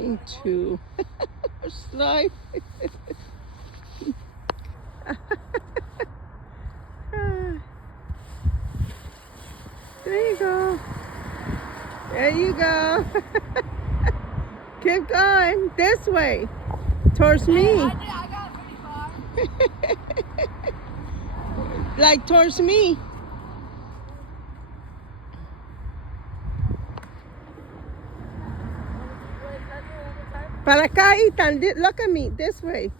trying to slide. There you go. There you go. Keep going. This way. Towards me. I got pretty far. Like towards me. Para acá, Ethan. Look at me. This way.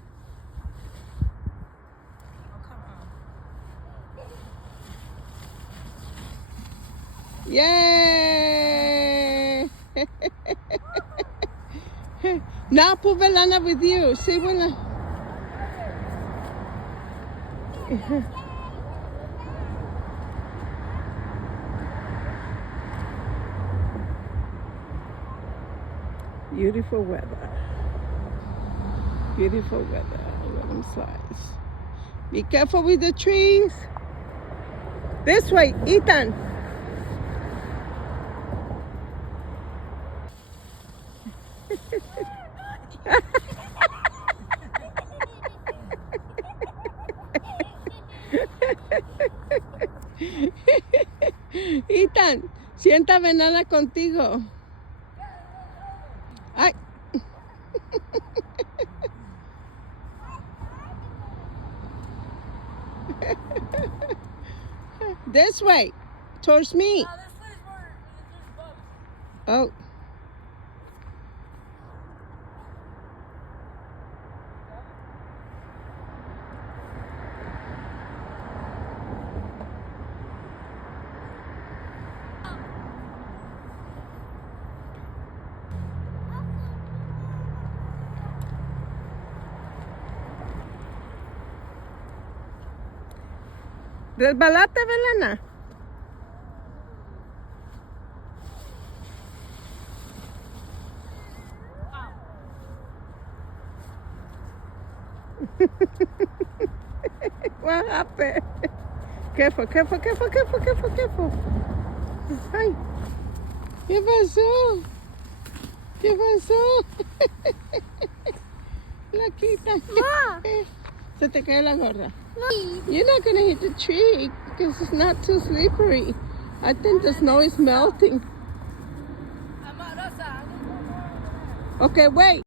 Yay! Now put Velana with you. See, Velana. Beautiful weather. Beautiful weather. Let them slice. Be careful with the trees. This way, Ethan. Ethan, sienta Venana contigo. Ay. This way, towards me. This way's more, there's bugs. Oh. Resbalate, Velana. What happened? Careful, careful, careful, careful, careful, careful. Ay. ¿Qué pasó? ¿Qué pasó? Laquita. Se te cae la gorra. You're not going to hit the tree because it's not too slippery. I think the snow is melting. Okay, wait.